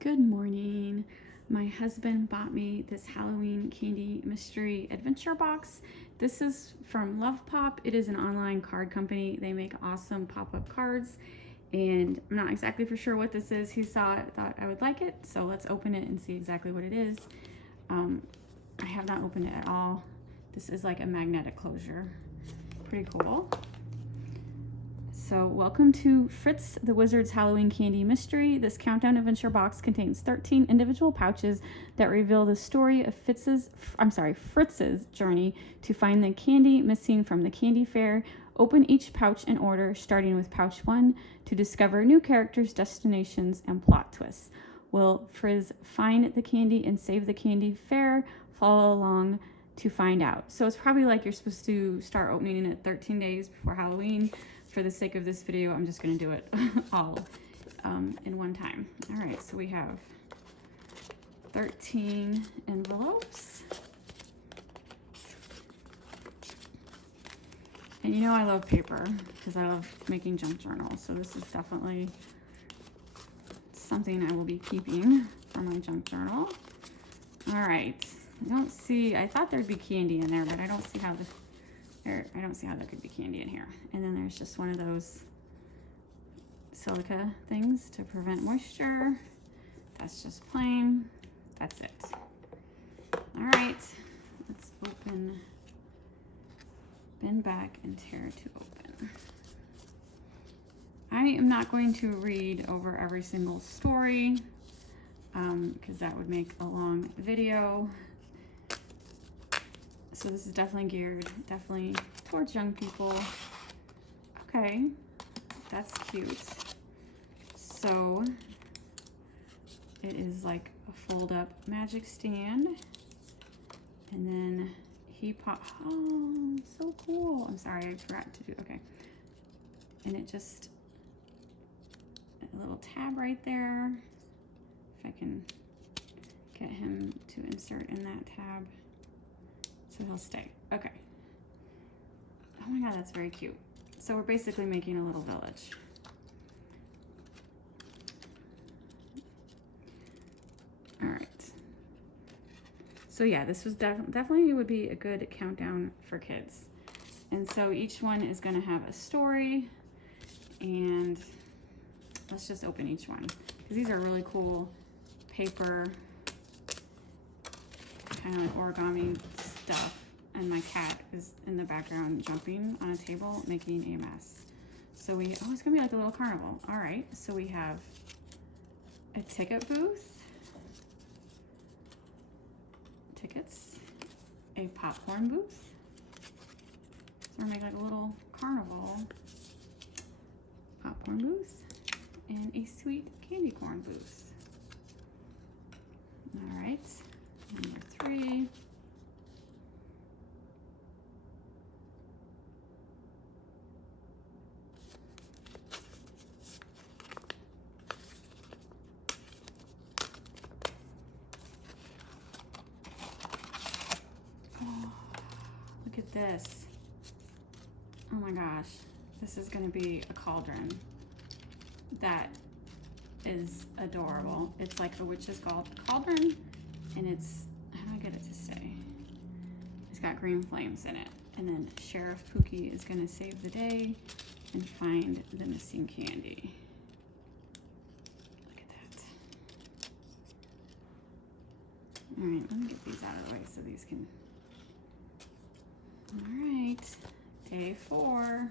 Good morning. My husband bought me this Halloween candy mystery adventure box. This is from LovePop. It is an online card company. They make awesome pop-up cards, and I'm not exactly for sure what this is. He saw it, thought I would like it, so let's open it and see exactly what it is. I have not opened it at all. This is like a magnetic closure. Pretty cool. So welcome to Frizz the Wizard's Halloween Candy Mystery. This countdown adventure box contains 13 individual pouches that reveal the story of Fritz's journey to find the candy missing from the candy fair. Open each pouch in order, starting with pouch 1 to discover new characters, destinations, and plot twists. Will Frizz find the candy and save the candy fair? Follow along to find out. So it's probably like you're supposed to start opening it 13 days before Halloween. For the sake of this video, I'm just going to do it all in one time. All right, so we have 13 envelopes. And you know I love paper because I love making junk journals. So this is definitely something I will be keeping for my junk journal. All right, I thought there'd be candy in there, but I don't see how there could be candy in here. And then there's just one of those silica things to prevent moisture. That's just plain. That's it. All right, let's bend back and tear to open. I am not going to read over every single story because that would make a long video. So this is definitely geared towards young people. Okay, that's cute. So it is like a fold up magic stand. And then oh, so cool. I'm sorry, I forgot to do, okay. And it just, a little tab right there. If I can get him to insert in that tab. So he'll stay. Okay. Oh my God, that's very cute. So we're basically making a little village. All right. So yeah, this was definitely would be a good countdown for kids. And so each one is going to have a story, and let's just open each one because these are really cool paper, kind of like origami stuff. And my cat is in the background jumping on a table making a mess. So it's gonna be like a little carnival. All right, so we have a ticket booth, tickets, a popcorn booth. So we're making like a little carnival popcorn booth and a sweet candy corn booth. All right, number 3. Look at this. Oh my gosh. This is going to be a cauldron. That is adorable. It's like a witch's cauldron, and it's, how do I get it to stay? It's got green flames in it. And then Sheriff Pookie is going to save the day and find the missing candy. Look at that. All right, let me get these out of the way so these can... All right, day 4.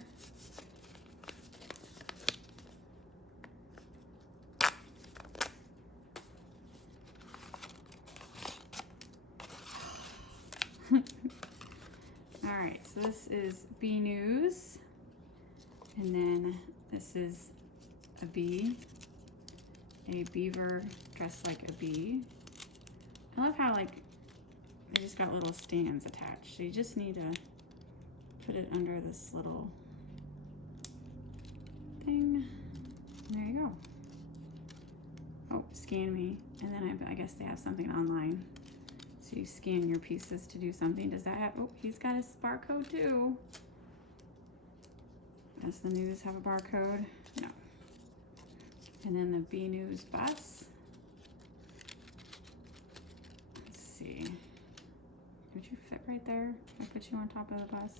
All right, so this is bee news, and then this is a bee, a beaver dressed like a bee. I love how like they just got little stands attached. So you just need to put it under this little thing. There you go. Oh, scan me. And then I guess they have something online. So you scan your pieces to do something. Does that have, oh, he's got his barcode too. Does the news have a barcode? No. And then the B News bus. see. Would you fit right there? I put you on top of the bus.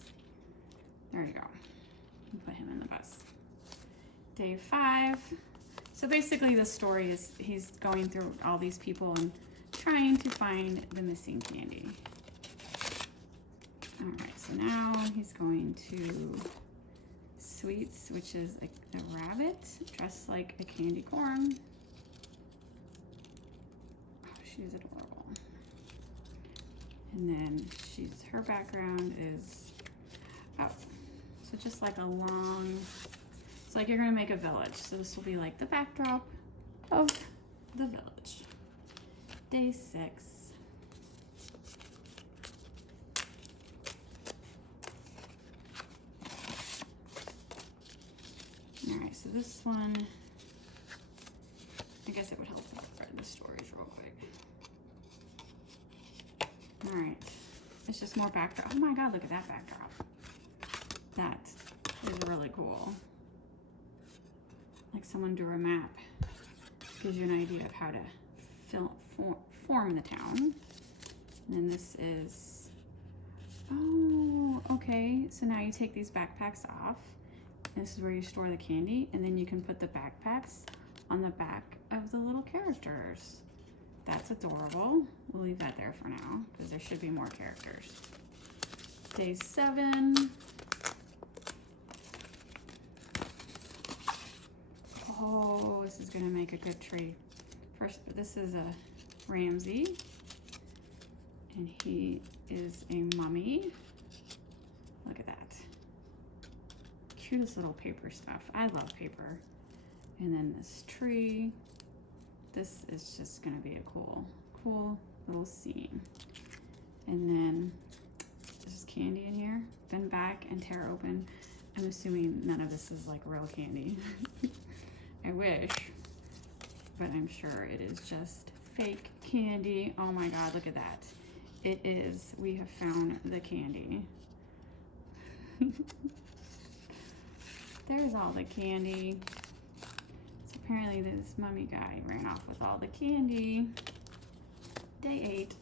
There you go. Put him in the bus. Day 5. So basically the story is he's going through all these people and trying to find the missing candy. All right, so now he's going to Sweets, which is a rabbit dressed like a candy corn. Oh, she's adorable. And then her background is, oh, so just like a long, it's like you're gonna make a village. So this will be like the backdrop of the village. Day 6. All right, so this one, I guess it would help if I read the stories real quick. All right, it's just more backdrop. Oh my God, look at that backdrop. That is really cool. Like someone drew a map. Gives you an idea of how to form the town. And then this is, oh, okay. So now you take these backpacks off. This is where you store the candy, and then you can put the backpacks on the back of the little characters. That's adorable. We'll leave that there for now because there should be more characters. Day 7. Oh, this is gonna make a good tree. First, this is a Ramsey, and he is a mummy. Look at that. Cutest little paper stuff. I love paper. And then this tree. This is just gonna be a cool little scene. And then there's candy in here. Bend back and tear open. I'm assuming none of this is like real candy. I wish, but I'm sure it is just fake candy. Oh my God, look at that. It is, we have found the candy. There's all the candy. So apparently this mummy guy ran off with all the candy. Day 8.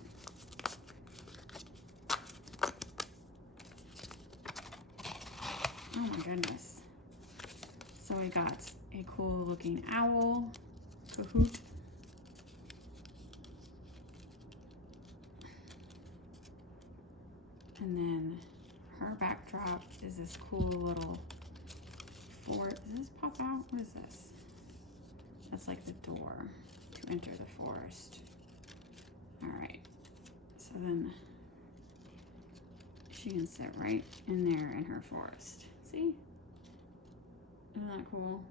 Oh my goodness. So we got a cool looking owl, Kahoot. And then her backdrop is this cool little fort. Does this pop out? What is this? That's like the door to enter the forest. All right, so then she can sit right in there in her forest. See? Isn't that cool?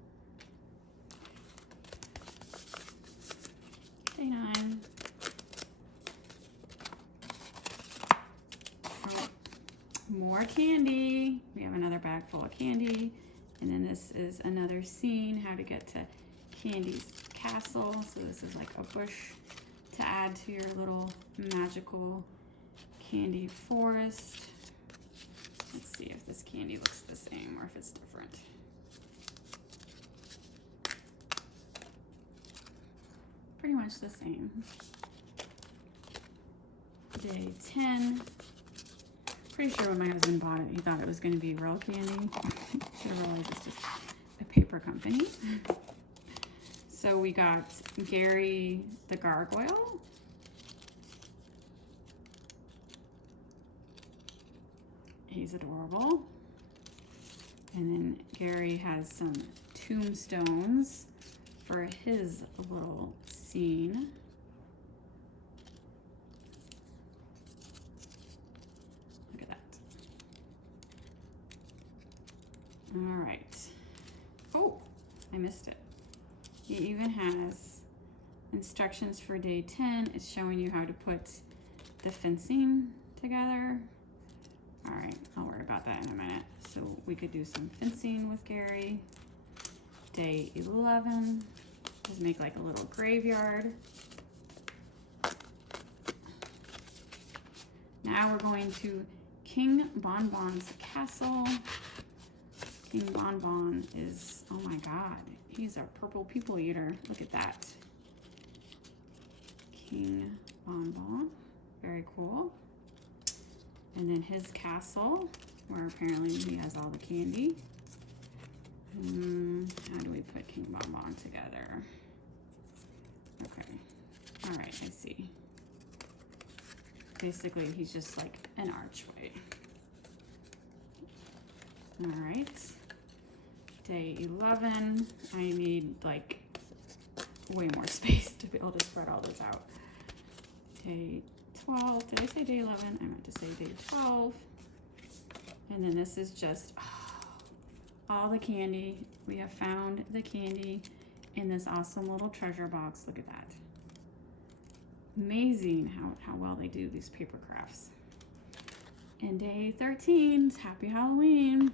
Day 9. Oh, more candy. We have another bag full of candy. And then this is another scene, how to get to Candy's castle. So this is like a bush to add to your little magical candy forest. Let's see if this candy looks the same or if it's different. Pretty much the same. Day 10. Pretty sure when my husband bought it, he thought it was going to be real candy. Should have realized it's just a paper company. So we got Gary the gargoyle. He's adorable. And then Gary has some tombstones for his little scene. Look at that. All right. Oh, I missed it. He even has instructions for day 10. It's showing you how to put the fencing together. All right, I'll worry about that in a minute. So we could do some fencing with Gary. Day 11, just make like a little graveyard. Now we're going to King Bonbon's castle. King Bonbon is, oh my God, he's a purple people eater. Look at that. King Bonbon, very very cool. And then his castle, where apparently he has all the candy. How do we put King Bonbon together? Okay. All right, I see. Basically, he's just like an archway. All right. Day 11. I need like way more space to be able to spread all this out. Day 12. Did I say day 11? I meant to say day 12. And then this is just all the candy. We have found the candy in this awesome little treasure box. Look at that. Amazing how well they do these paper crafts. And day 13, happy Halloween.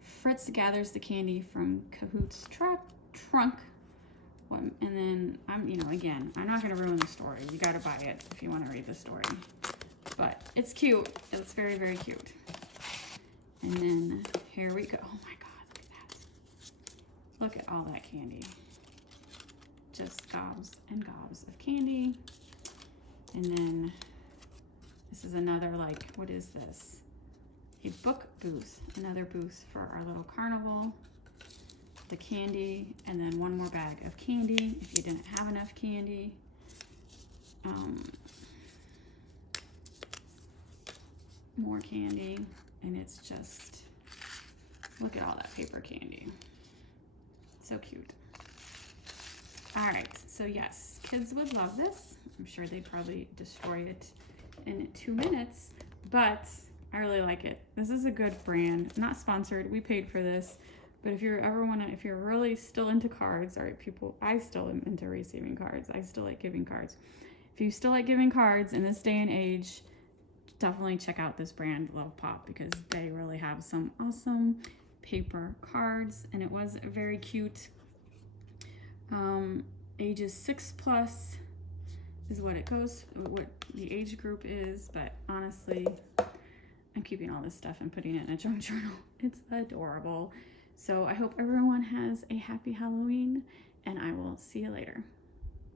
Fritz gathers the candy from Cahoot's trunk. And then again, I'm not gonna ruin the story. You gotta buy it if you wanna read the story. But it's cute. It's very, very cute. And then here we go. Oh my God, look at that. Look at all that candy. Just gobs and gobs of candy. And then this is another, like, what is this? A book booth, another booth for our little carnival. The candy, and then one more bag of candy if you didn't have enough candy. More candy, and it's just, look at all that paper candy. So cute. All right, so yes, kids would love this. I'm sure they'd probably destroy it in 2 minutes, but I really like it. This is a good brand, not sponsored. We paid for this, but if you're really still into cards, all right, people, I still am into receiving cards. I still like giving cards. If you still like giving cards in this day and age, definitely check out this brand, LovePop, because they really have some awesome paper cards, and it was very cute. Ages 6+ is what it goes, what the age group is, but honestly, I'm keeping all this stuff and putting it in a junk journal. It's adorable. So I hope everyone has a happy Halloween, and I will see you later.